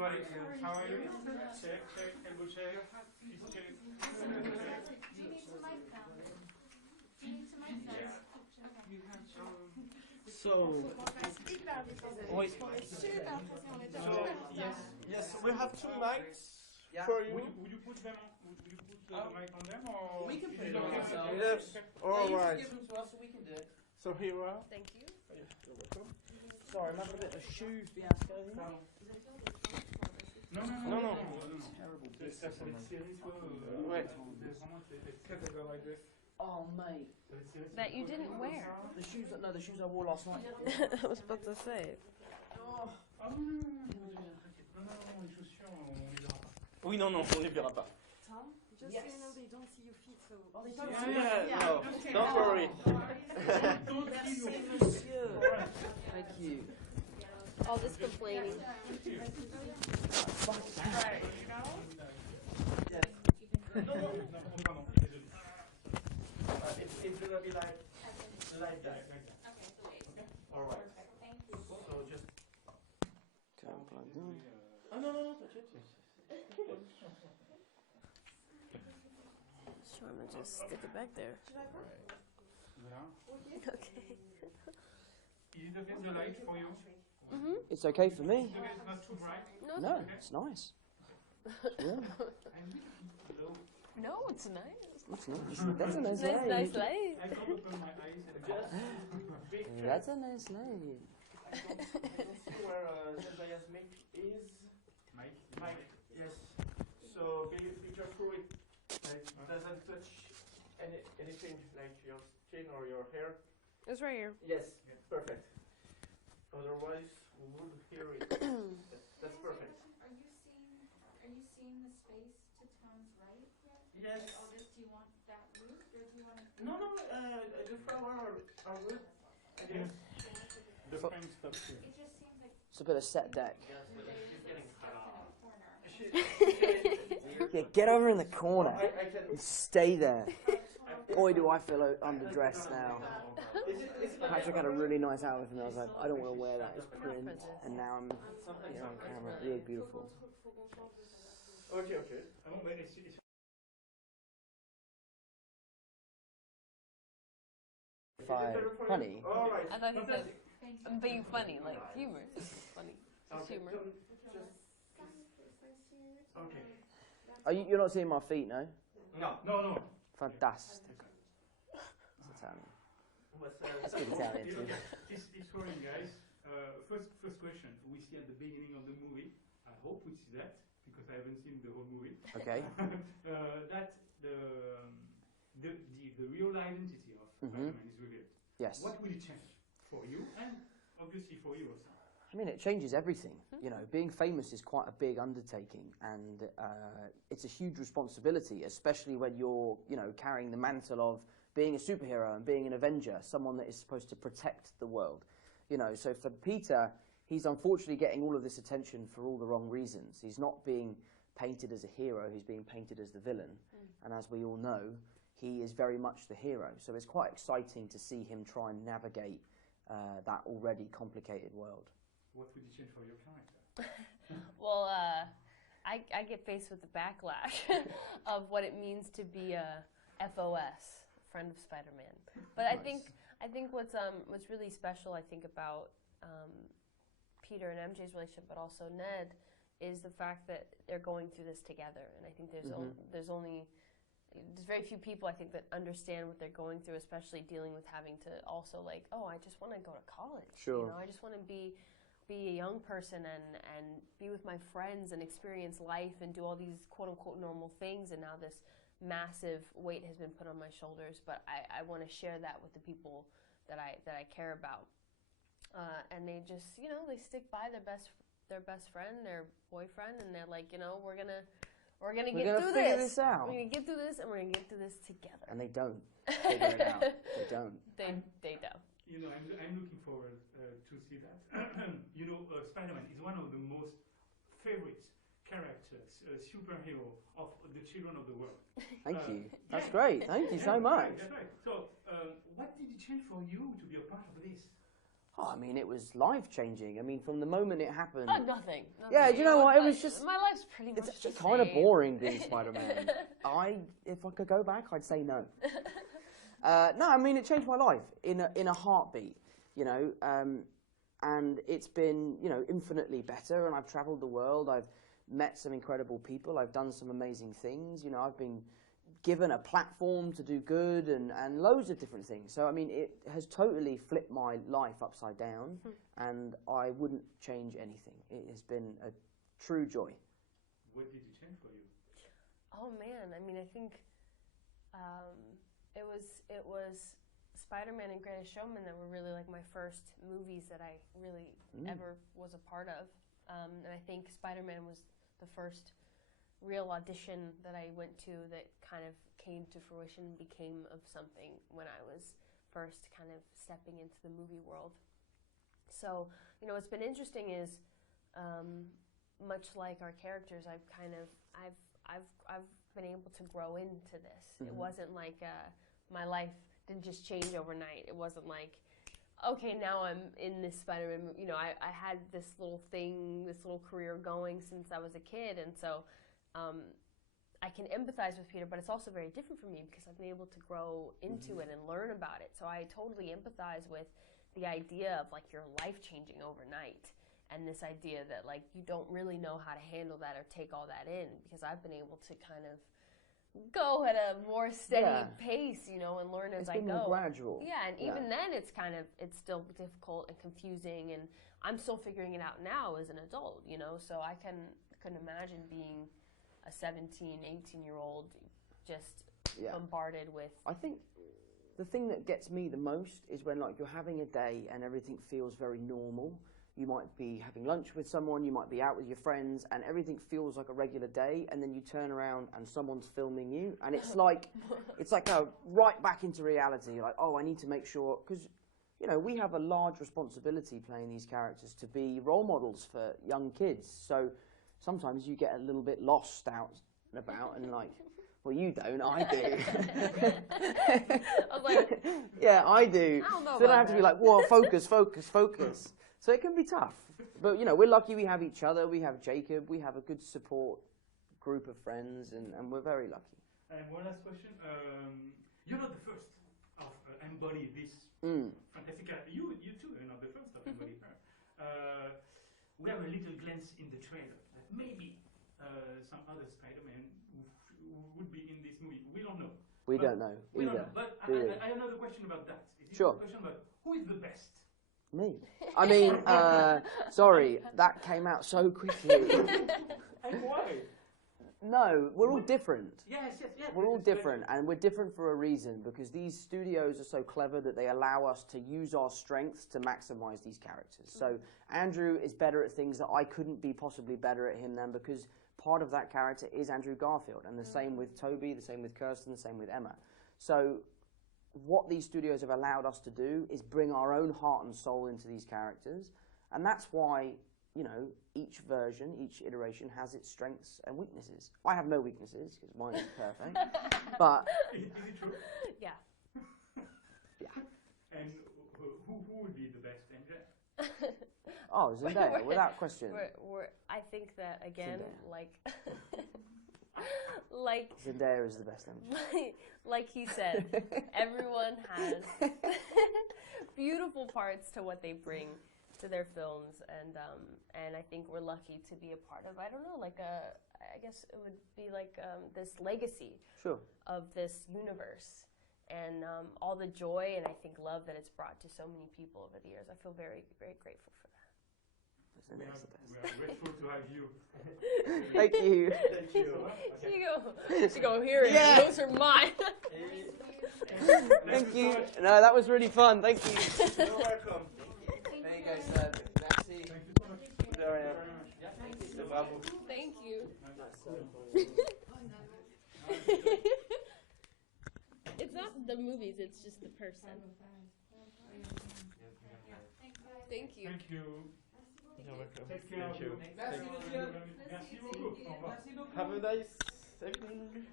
everybody. How are you? Check, check, elbow check. Okay. Do you need some mic now? Do you need some mic now? Yeah. So, Oui. so yes, we have two mics for you. Would you put them on? Would you put the mic on them, or We can put is it on okay? ourselves. Yes. All They usually right. give them to us, so we can do it. So here we are. Thank you. You're welcome. Sorry, I'm having a bit of a shoe fiasco here. Non, Non. Terrible C'est business. ça, les séries, soit. Ouais. Vraiment, c'est très très like this. Oh, mate. That you didn't wear. The shoes, no, the shoes I wore last night. I was about to say. Oh. Ah non, les chaussures, on les aura pas. Oui, non, on les verra pas. Tom, just Yes. so you know, they don't see your feet, so. Oh, they don't Yeah, no, don't worry. Merci, monsieur. Thank you. All this complaining. Yes. Non, pardon, désolé. It's gonna be like that. Like that. Okay. All right. Thank you. So just. Oh, no, touch it. Sure, I'm gonna just stick it back there. Voilà. Okay. Is it okay, the light for you? It's okay for me. It's okay, it's not too bright? No, it's nice. Yeah, I'm really low. No, it's nice. that's nice. That's a nice Nice light. light. I don't open my eyes and just That's a nice light. I don't see where Zendaya's mic is. Mike. Mike, yes. So be careful. It doesn't touch anything like your skin or your hair. It's right here. Yes, perfect. Otherwise, we would hear it. That's perfect. Are you seeing the space to Tom's right yet? Yes. All this, do you want that route, or do you want to? No, the flowers are good. I guess. The frame stops here. It just seems like It's a bit of set deck. Yes, but she's getting stuck in a corner. Yeah, get over in the corner I can. and stay there. Boy, do I feel underdressed now. Patrick had a really nice outfit, and I was like, I don't want to wear that. It's print, and now I'm here on camera. Really beautiful. Okay. Ah bon, mais c'est Funny. All right. I thought he said, I'm being funny, like humor. Funny. It's humor. Okay. You're not seeing my feet, no? No. Fantastic. It's Italian. That's good Italian too. It's rolling, guys. First question. We see at the beginning of the movie. I hope we see that because I haven't seen the whole movie. Okay. That the real identity of Spider-Man is revealed. Yes. What will it change for you and obviously for you also? I mean, it changes everything. You know, being famous is quite a big undertaking, and it's a huge responsibility, especially when you're, carrying the mantle of being a superhero and being an Avenger, someone that is supposed to protect the world. So for Peter, he's unfortunately getting all of this attention for all the wrong reasons. He's not being painted as a hero, he's being painted as the villain. And as we all know, he is very much the hero. So it's quite exciting to see him try and navigate that already complicated world. What would you change for your character? Well, I get faced with the backlash of what it means to be a FOS, friend of Spider-Man. But Nice. I think what's really special, I think, about Peter and MJ's relationship, but also Ned, is the fact that they're going through this together. And I think there's very few people, I think, that understand what they're going through, especially dealing with having to also I just want to go to college. Sure. I just want to be a young person and be with my friends and experience life and do all these quote-unquote normal things, and now this massive weight has been put on my shoulders, but I want to share that with the people that I care about. And they just, they stick by their best friend, their boyfriend, and they're like, we're gonna get through figure this. this out. We're gonna get through this, and we're gonna get through this together. And they don't figure it out. They don't. They don't. I'm looking forward to see that. Spider-Man is one of the most favorite characters, superhero of the children of the world. Thank you. That's great. Thank you so much. That's right. So, what did it change for you to be a part of this? Oh, I mean, it was life-changing. I mean, from the moment it happened... Nothing. Yeah, do you know what? It was just... My life's pretty much It's the kind of same. boring being Spider-Man. If I could go back, I'd say no. No, I mean, it changed my life in a heartbeat, you know, and it's been, you know, infinitely better, and I've travelled the world, I've met some incredible people, I've done some amazing things, you know, I've been given a platform to do good and loads of different things. So, I mean, it has totally flipped my life upside down, and I wouldn't change anything. It has been a true joy. What did it change for you? Oh man, I mean, I think it was Spider-Man and Greatest Showman that were really like my first movies that I really ever was a part of, and I think Spider-Man was the first real audition that I went to that kind of came to fruition and became of something when I was first kind of stepping into the movie world. So, you know, what's been interesting is, much like our characters, I've been able to grow into this. It wasn't like my life didn't just change overnight. It wasn't like, okay, now I'm in this Spider-Man movie. You know, I had this little thing, this little career going since I was a kid, and so I can empathize with Peter, but it's also very different for me because I've been able to grow into it and learn about it. So I totally empathize with the idea of like your life changing overnight, and this idea that like you don't really know how to handle that or take all that in, because I've been able to kind of go at a more steady pace, you know, and learn as I go. It's been more gradual. Yeah, and even then it's still difficult and confusing, and I'm still figuring it out now as an adult, you know, so I couldn't imagine being a 17, 18-year-old just bombarded with... I think the thing that gets me the most is when like you're having a day and everything feels very normal. You might be having lunch with someone, you might be out with your friends, and everything feels like a regular day, and then you turn around and someone's filming you, and it's like right back into reality. You're like, oh, I need to make sure, because you know, we have a large responsibility playing these characters to be role models for young kids. So sometimes you get a little bit lost out and about, and like, well, you don't, I do. I was like, yeah, I do. I don't know so about I have to be like, whoa, focus, focus, focus. So it can be tough. But, you know, we're lucky we have each other. We have Jacob. We have a good support group of friends, and we're very lucky. And one last question. You're not the first of embody this fantastic character. You too are not the first of embody her. We have a little glance in the trailer that maybe some other Spider-Man who would be in this movie. We don't know. We don't know We either. don't know. But I have another question about that. Sure. A question about who is the best? Me. I mean, sorry, that came out so quickly. And why? No, we're all different. Yes. We're all different, and we're different for a reason, because these studios are so clever that they allow us to use our strengths to maximize these characters. So Andrew is better at things that I couldn't be possibly better at him than, because part of that character is Andrew Garfield, and the same with Toby, the same with Kirsten, the same with Emma. So what these studios have allowed us to do is bring our own heart and soul into these characters, and that's why, you know, each version, each iteration has its strengths and weaknesses. I have no weaknesses, because mine is perfect, but... Is it true? yeah. Yeah. And who would be the best MJ? Oh, Zendaya, without question. I think that, again, Zendaya. like Zendaya is the best MJ. like he said, everyone has beautiful parts to what they bring to their films, and I think we're lucky to be a part of, I don't know, like I guess it would be like this legacy of this universe, and all the joy and I think love that it's brought to so many people over the years. I feel very, very grateful for that. We are grateful to have you. Thank you. Thank you. She go here. Yeah. Those are mine. Thank you. No, that was really fun. Thank you. You're welcome. There you go, sir. Merci. Thank you so much. Thank you. It's not the movies, it's just the person. Thank you. Thank you. You're welcome. Take care of you. Thank you. Merci beaucoup. Au revoir. Have a nice evening.